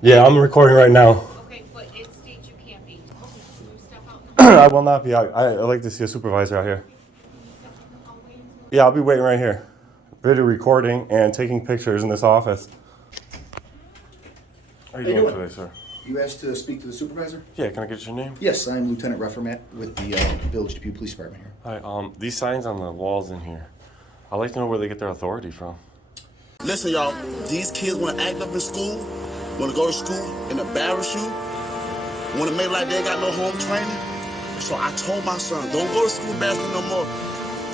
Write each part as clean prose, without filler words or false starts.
Yeah, I'm recording right now. Okay, but it states you can't be. Okay, can you step out? I will not be out. I like to see a supervisor out here. Can you step in the hallway until? Yeah, I'll be waiting right here. Video recording and taking pictures in this office. How are you doing today, sir? You asked to speak to the supervisor? Yeah, can I get your name? Yes, I'm Lieutenant Reformat with the Village Depew Police Department here. Hi, these signs on the walls in here, I'd like to know where they get their authority from. Listen, y'all, these kids want to act up in school, want to go to school and embarrass you, want to make like they ain't got no home training. So I told my son, don't go to school embarrass me no more.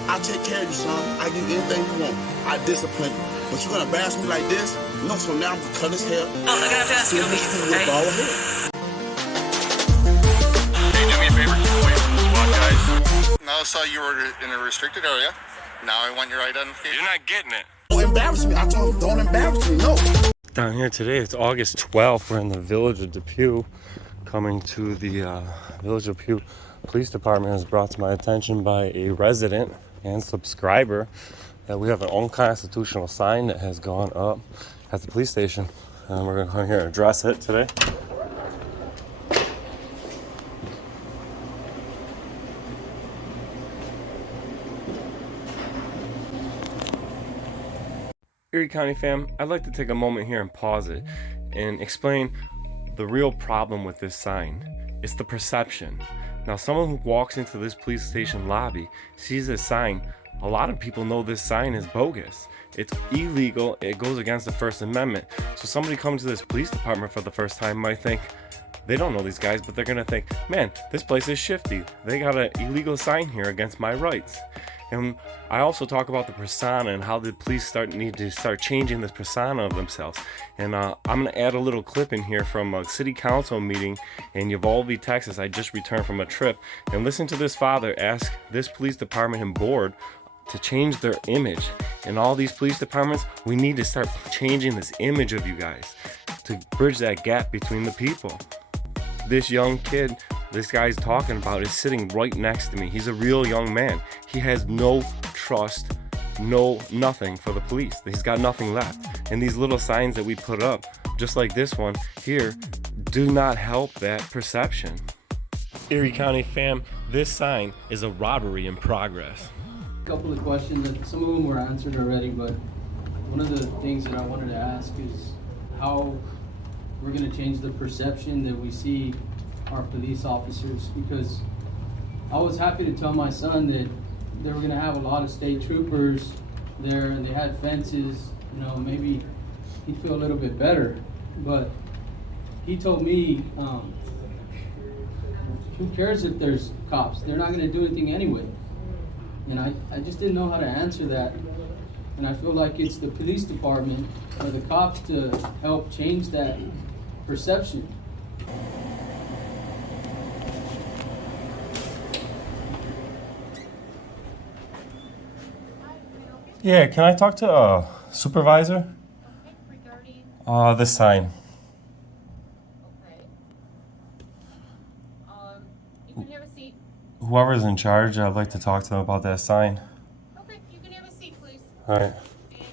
I take care of you, son. I give you anything you want. I discipline you. But you're going to embarrass me like this? No, so now I'm going to cut his hair. Oh, I gotta ask you, Send him to school with bald hair. Hey, do me a favor, keep away from the SWAT guys. Now I saw you were in a restricted area. Now I want your identification. You're not getting it. Don't embarrass me. I told him, don't embarrass me. No. Down here today, it's August 12th. We're in the Village of Depew. Coming to the Village of Depew Police Department was brought to my attention by a resident and subscriber that we have an unconstitutional sign that has gone up at the police station. And we're going to come here and address it today. Erie County fam, I'd like to take a moment here and pause it and explain the real problem with this sign. It's the perception. Now, someone who walks into this police station lobby sees this sign. A lot of people know this sign is bogus. It's illegal. It goes against the First Amendment. So somebody coming to this police department for the first time might think, they don't know these guys, but they're gonna think, man, this place is shifty. They got an illegal sign here against my rights. And I also talk about the persona and how the police need to start changing this persona of themselves. And I'm going to add a little clip in here from a city council meeting in Uvalde, Texas. I just returned from a trip. And listen to this father ask this police department and board to change their image. In all these police departments, we need to start changing this image of you guys to bridge that gap between the people. This young kid this guy's talking about is sitting right next to me. He's a real young man. He has no trust, nothing for the police. He's got nothing left. And these little signs that we put up, just like this one here, do not help that perception. Erie County fam, this sign is a robbery in progress. A couple of questions, that some of them were answered already, but one of the things that I wanted to ask is how we're going to change the perception that we see our police officers, because I was happy to tell my son that they were going to have a lot of state troopers there and they had fences, you know, maybe he'd feel a little bit better. But he told me, who cares if there's cops? They're not going to do anything anyway. And I just didn't know how to answer that. And I feel like it's the police department or the cops to help change that perception. Yeah, can I talk to a supervisor? Okay, regarding, This sign. okay. You can have a seat. Whoever's in charge, I'd like to talk to them about that sign. Okay, you can have a seat, please. All right. And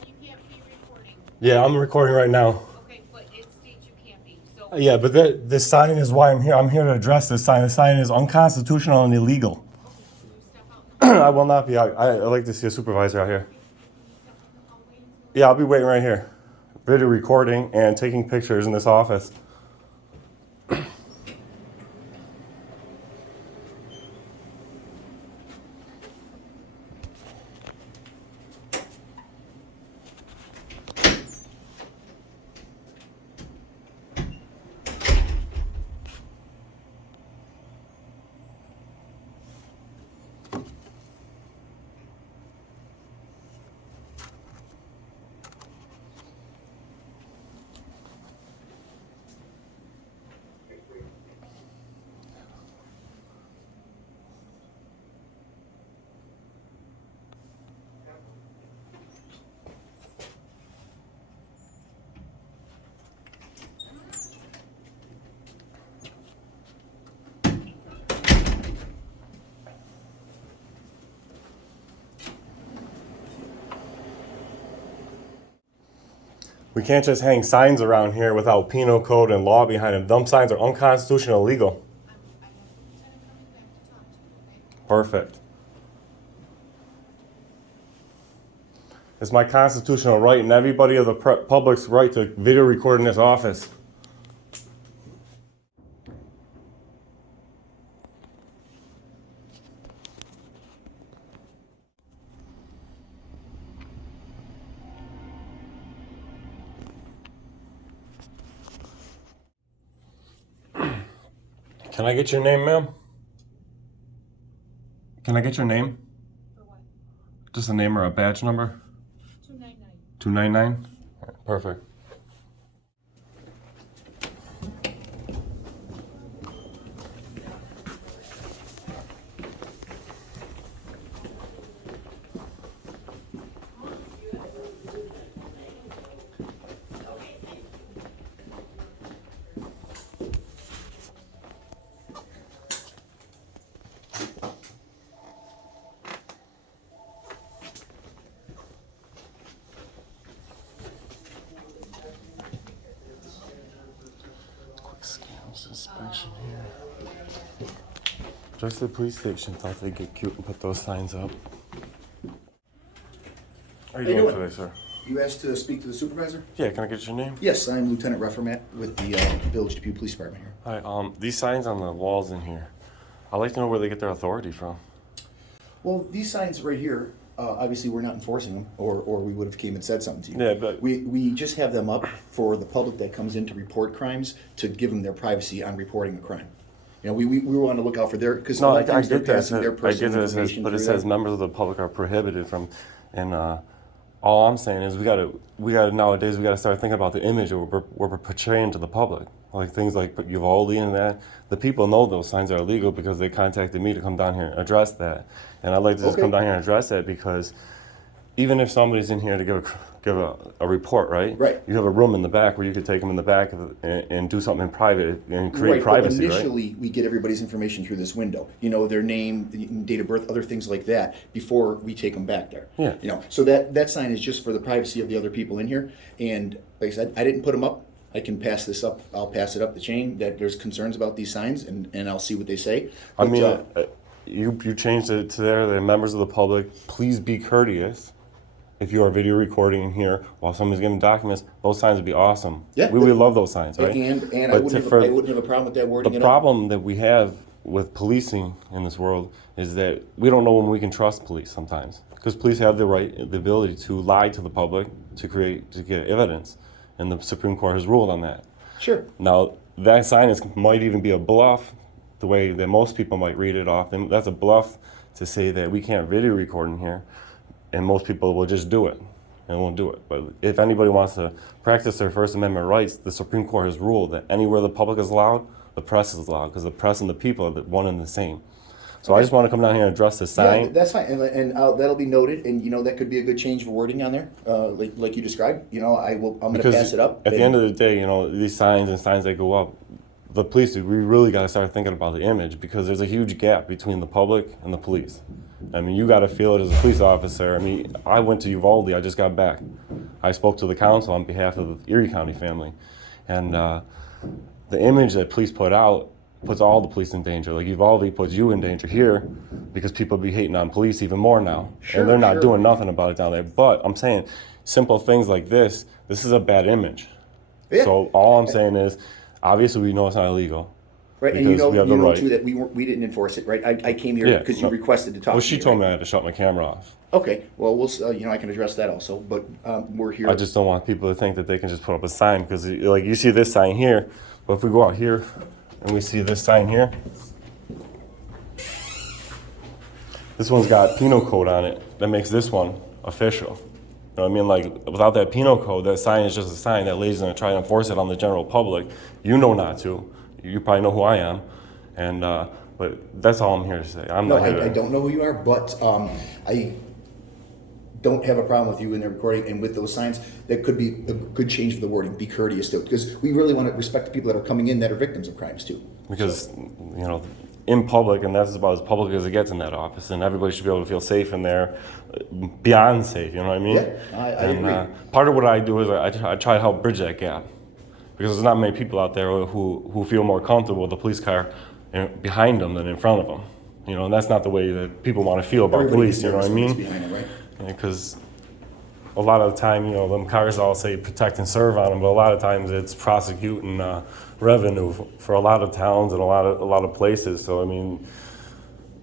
you can't be recording. Yeah, I'm recording right now. Okay, but it states you can't be, so. Yeah, but this sign is why I'm here. I'm here to address this sign. The sign is unconstitutional and illegal. Okay, can you step out? I will not be out. I'd like to see a supervisor out here. Can you step in the hallway until? Yeah, I'll be waiting right here. Video recording and taking pictures in this office. We can't just hang signs around here without penal code and law behind them. Them signs are unconstitutional, illegal. I have Lieutenant coming back to talk to you, okay? Perfect. It's my constitutional right and everybody of the public's right to video record in this office. Can I get your name, ma'am? Can I get your name? For what? Just a name or a badge number? 299. 299? Perfect. Inspection here. Just the police station thought they'd get cute and put those signs up. How are you doing today, sir? You asked to speak to the supervisor? Yeah, can I get your name? Yes, I'm Lieutenant Hamernik with the Village Depew Police Department here. Hi, these signs on the walls in here, I'd like to know where they get their authority from. Well, these signs right here, obviously we're not enforcing them, or we would have came and said something to you. Yeah, but- We just have them up for the public that comes in to report crimes, to give them their privacy on reporting a crime. You know, we want to look out for their, because a No, lot of I times they're get that, passing their I get personal that, information but it through says them. members of the public are prohibited from, and all I'm saying is we gotta nowadays we gotta start thinking about the image that we're portraying to the public, like things like Uvalde and that. The people know those signs are illegal because they contacted me to come down here and address that, and I'd like to just Okay. come down here and address that because even if somebody's in here to give a report, right? Right. You have a room in the back where you could take them in the back and do something in private and create Right, privacy, but right? initially, we get everybody's information through this window. You know, their name, date of birth, other things like that, before we take them back there. Yeah. You know, so that sign is just for the privacy of the other people in here. And like I said, I didn't put them up. I can pass this up. I'll pass it up the chain that there's concerns about these signs, and I'll see what they say. I But, mean, you changed it to there. The members of the public, please be courteous. If you are video recording in here while somebody's giving documents, those signs would be awesome. Yeah. We would love those signs, right? and I But wouldn't for- have a problem with that wording The at all. problem that we have with policing in this world is that we don't know when we can trust police sometimes, because police have the ability to lie to the public to get evidence, and the Supreme Court has ruled on that. Sure. Now, that sign might even be a bluff, the way that most people might read it off. And that's a bluff to say that we can't video record in here, and most people will just do it and won't do it. But if anybody wants to practice their First Amendment rights, the Supreme Court has ruled that anywhere the public is allowed, the press is allowed, because the press and the people are one and the same. So I just want to come down here and address the sign. Yeah, that's fine, and that'll be noted, and you know that could be a good change of wording on there, like you described. You know, I'm going to Because pass it up. at the end of the day, you know, these signs and signs that go up, the police, we really got to start thinking about the image, because there's a huge gap between the public and the police. I mean, you got to feel it as a police officer. I mean, I went to Uvalde, I just got back. I spoke to the council on behalf of the Erie County family. And the image that police put out puts all the police in danger. Like Uvalde puts you in danger here because people be hating on police even more now. Sure, and they're not sure. doing nothing about it down there. But I'm saying simple things like this is a bad image. Yeah. So all I'm saying is, obviously we know it's not illegal. Right, and you because know, we have the right. too that we didn't enforce it, right? I came here Yeah, because you no. requested to talk. Well, to she me, told me right? I had to shut my camera off. Okay, well, you know, I can address that also, but we're here. I just don't want people to think that they can just put up a sign, because like you see this sign here, but if we go out here and we see this sign here, this one's got penal code on it that makes this one official. You know what I mean? Like, without that penal code, that sign is just a sign that lady's gonna try to enforce it on the general public. You know not to. You probably know who I am, and but that's all I'm here to say. I'm No, not here to. I don't know who you are, but I don't have a problem with you in the recording and with those signs. That could be a good change of the wording. Be courteous to it, because we really want to respect the people that are coming in that are victims of crimes too. Because, you know, in public, and that's about as public as it gets in that office, and everybody should be able to feel safe in there, beyond safe, you know what I mean? Yeah, I agree. Part of what I do is I try to help bridge that gap, because there's not many people out there who feel more comfortable with the police car behind them than in front of them, you know, and that's not the way that people want to feel about Everybody police, you know what I mean? behind it, right? Because a lot of the time, you know, them cars all say protect and serve on them, but a lot of times it's prosecuting revenue for a lot of towns and a lot of places. So I mean,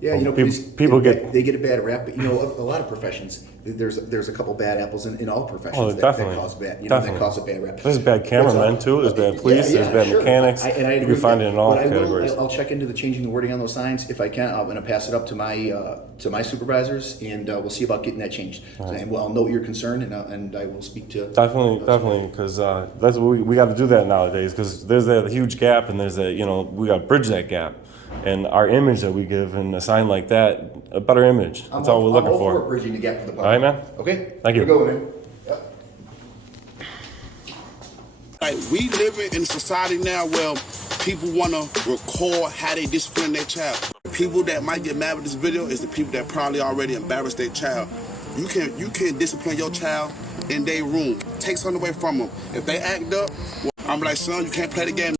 Yeah, you know, people get they get a bad rap, but you know, a lot of professions, there's a couple bad apples in all professions that cause bad, you know, that cause a bad rap. There's bad cameramen too. There's bad police. There's bad mechanics. And I you agree can find with it in that. all But categories. I'll check into the changing the wording on those signs if I can. I'm going to pass it up to my supervisors, and we'll see about getting that changed. And I'll note your concern, and I will speak to Definitely, because that's what we got to do that nowadays. Because there's that huge gap, and there's that, you know, we got to bridge that gap. And our image that we give in a sign like that, a better image. That's all we're looking I'm all for. for bridging the gap for the public. All right, man. Okay. Thank you. Here we go, man. Yep. Like, we live in a society now where people want to record how they discipline their child. People that might get mad with this video is the people that probably already embarrassed their child. You can discipline your child in their room. Take something away from them. If they act up, well, I'm like, son, you can't play the game.